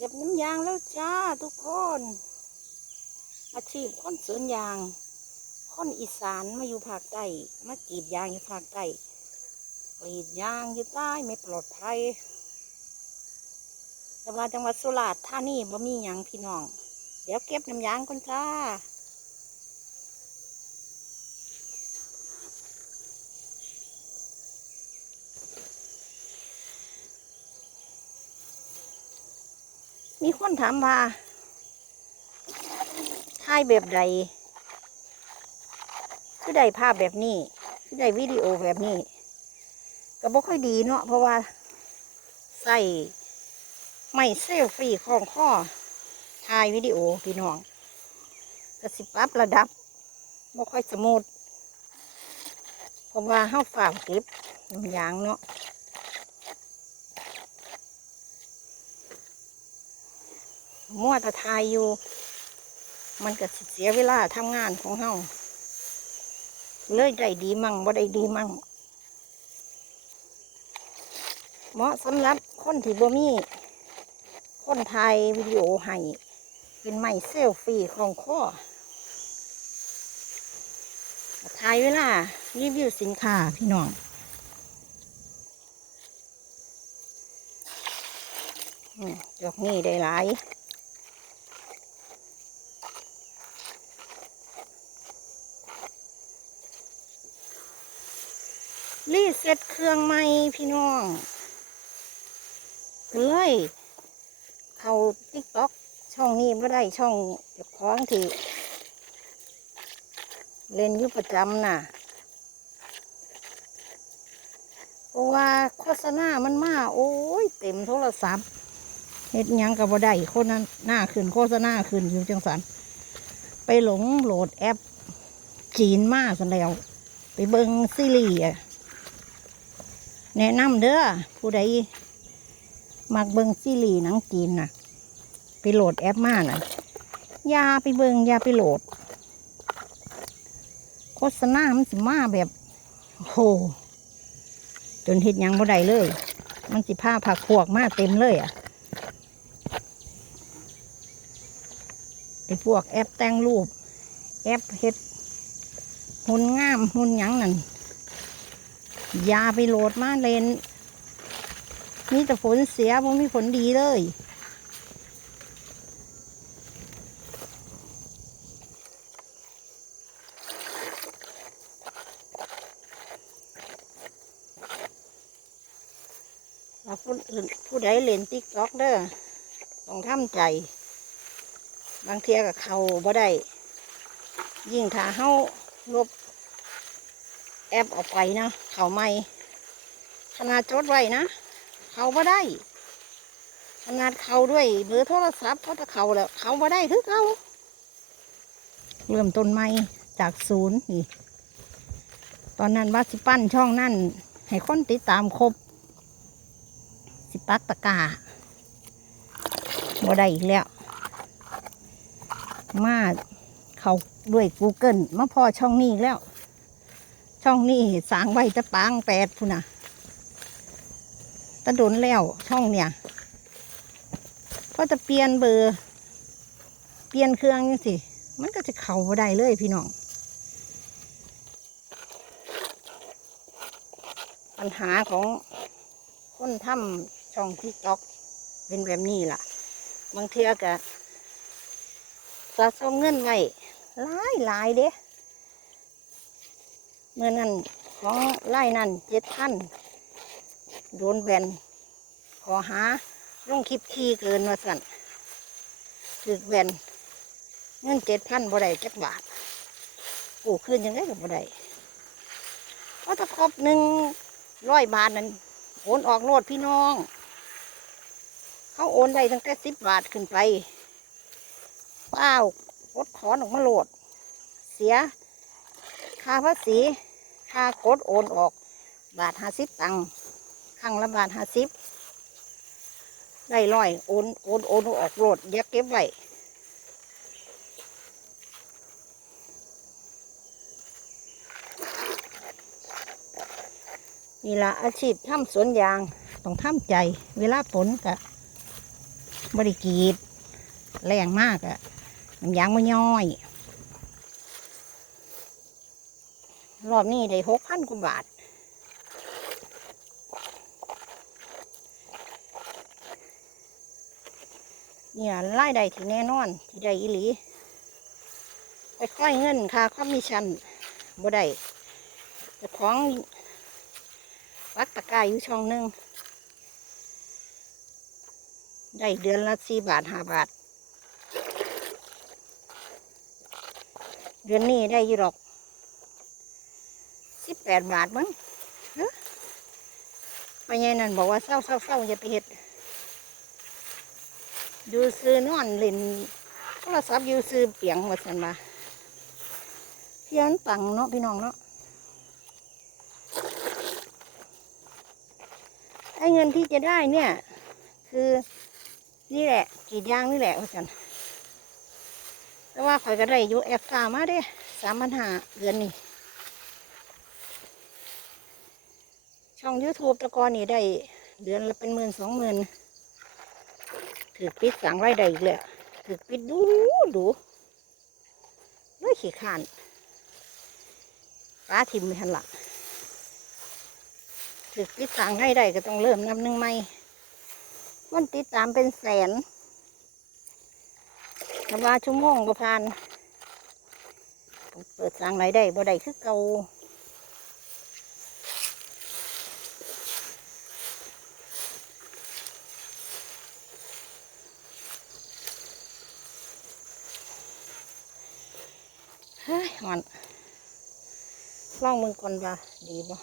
เก็บน้ำยางแล้วจ้าทุกคน อาชีพคนสวนยาง คนอีสานมาอยู่ภาคใต้มากรีดยางอยู่ภาคใต้กรีดยางอยู่ใต้ไม่ปลอดภัยแต่ว่าจังหวัดสุราษฎร์ธานีบ่มีหยังพี่น้อง เดี๋ยวเก็บน้ำยางก่อนจ้า มีคนถามว่าถ่ายแบบใดคือได้ภาพแบบนี้คือได้วิดีโอแบบนี้ ก็บ่ค่อยดีเนาะเพราะว่า ใส่ไม่เซลฟี่ของข้อถ่ายวิดีโอพี่น้องก็สิปรับระดับบ่ค่อยสมูทเพราะว่าเฮาฝ่าวเก็บน้ำยางเนาะ มั่วแตะทายอยู่ มันก็เสียเวลาทำงานของเฮาเลยได้ดีมั่งบ่ได้ดีมั่งเหมาะสำหรับคนที่บ่มี คนไทยวิดีโอให้เป็นไม่เซลฟี่ของข้อถ่ายเวลา รีวิวสินค้าพี่น้องอืมดอกนี้ได้หลาย รีเซ็ตเครื่องใหม่พี่น้องก็เลยเขาติ๊กต็อกช่องนี้ไม่ได้ช่องเจ้าของที่เล่นอยู่ประจำน่ะ เพราะว่าโฆษณามันมาโอ้ย เต็มโทรศัพท์เฮ็ดยังกับบ่ได้คนนั้นหน้าขึ้นโฆษณาขึ้นอยู่จังสันไปหลงโหลดแอปจีนมาสันแล้ว ไปเบิงซีรีส์อะ แนะนำเด้อผู้ใดมักเบิงซีรีส์หนังจีนน่ะ ไปโหลดแอปมาน่ะอย่าไปเบิงยาไปโหลด โฆษณามันสิมาแบบโอ้โหจนเห็ดยังบ่ได้เลย มันสิผ้าผักพวกมาเต็มเลยอะไอพวกแอปแต่งรูป แอปเฮ็ดหุ่นงามหุ่นยังนั่น อย่าไปโหลดมาเล่นมีแต่ผลเสียบ่มีผลดีเลย ผู้ผู้ใดเล่นติ๊กต็อกเด้อต้องทำใจ บางเทียกับเขาบ่ได้ ยิ่งถ้าเฮาลบ แอปออกไปนะ เขาไม่ขนาดจดไว้นะ เขาบ่ได้ ขนาดเขาด้วยเบอร์โทรศัพท์เขาจะเขาแล้ว เขาบ่ได้คือเขาเริ่มต้นใหม่จากศูนย์นี่ ตอนนั้นว่าสิปั้นช่องนั่นให้คนติดตามครบ สิปักตะกาบ่ได้อีกแล้ว มาเขาด้วย Google มาพอช่องนี้อีกแล้ว ช่องนี้สางไว้จะปางแปดพุ่นนะตะดนแล้วช่องเนี่ยพอจะเปลี่ยนเบอร์ เปลี่ยนเครื่องยังสิ มันก็จะเข้าบ่ได้เลยพี่น้อง ปัญหาของคนทำช่องทิกต็อกเป็นแบบนี้ล่ะ บางเทียก็สะสมเงินไว้หลายหลายเด้ เมื่อนั้นของไล่นั่นเจ็ดพันโดนแบนขอหาลงคลิปทีเกินว่าสั่นถึกแบนเงินเจ็ดพันบ่ได้จักบาทกูคืนยังไงก็บ่ได้เพราะถ้าครบหนึ่งร้อยบาทนั้นโอนออกโลดพี่น้อง เขาโอนได้ตั้งแต่สิบบาทขึ้นไปเป้ากดถอนออกมาโหลด เสียค่าภาษี ค่ากดโอนออกบาทห้าสิบตังค์ครั้งละบาทห้าสิบได้ร้อยโอนโอนโอนออกโหลดย่าเก็บไว้นี่ละอาชีพทำสวนยางต้องทำใจ เวลาฝนกะบริกีดแรงมากอะน้ำยางไม่ย่อย รอบนี้ได้หกพันกว่าบาทเนี่ยรายได้ที่แน่นอน ที่ได้อีหลี ไปค่อยเงินค่าคอมมิชชั่นบ่ได้จะของวัดตะกายอยู่ช่องหนึ่งได้เดือนละสี่บาทห้าบาท เดือนนี้ได้ยู่หรอก แปดบาทมั้งเอ้อไปยัยนั่นบอกว่าเศร้าเศร้าเศร้าอย่าไปเห็ดยูซื้อนอนเล่นโทรศัพท์อยู่ซื้อเปียงว่าสันมาเพียนตังเนาะพี่น้องเนาะไอ้เงินที่จะได้เนี่ย คือนี่แหละกีดยางนี่แหละว่าสันแต่ว่าข่อยก็ได้อยู่แอปสามาเด้สามพันห้าเดือนนี่ ช่อง YouTube ตะกอนนี่ได้เดือนละเป็นหมื่นสองหมื่นถือปิดสั่งไรได้อีกแล้วถือปิดดูดูเลยขี้ขานป้าทิมไม่ทันละถือปิดสั่งไรได้ก็ต้องเริ่มนำหนึ่งใหม่มันติดตามเป็นแสนแต่ว่าชั่วโมงประพานเปิดสั่งไรได้บ่ได้คือเก่า เฮ้ยมันลองมึงก่อนว่าดีบ่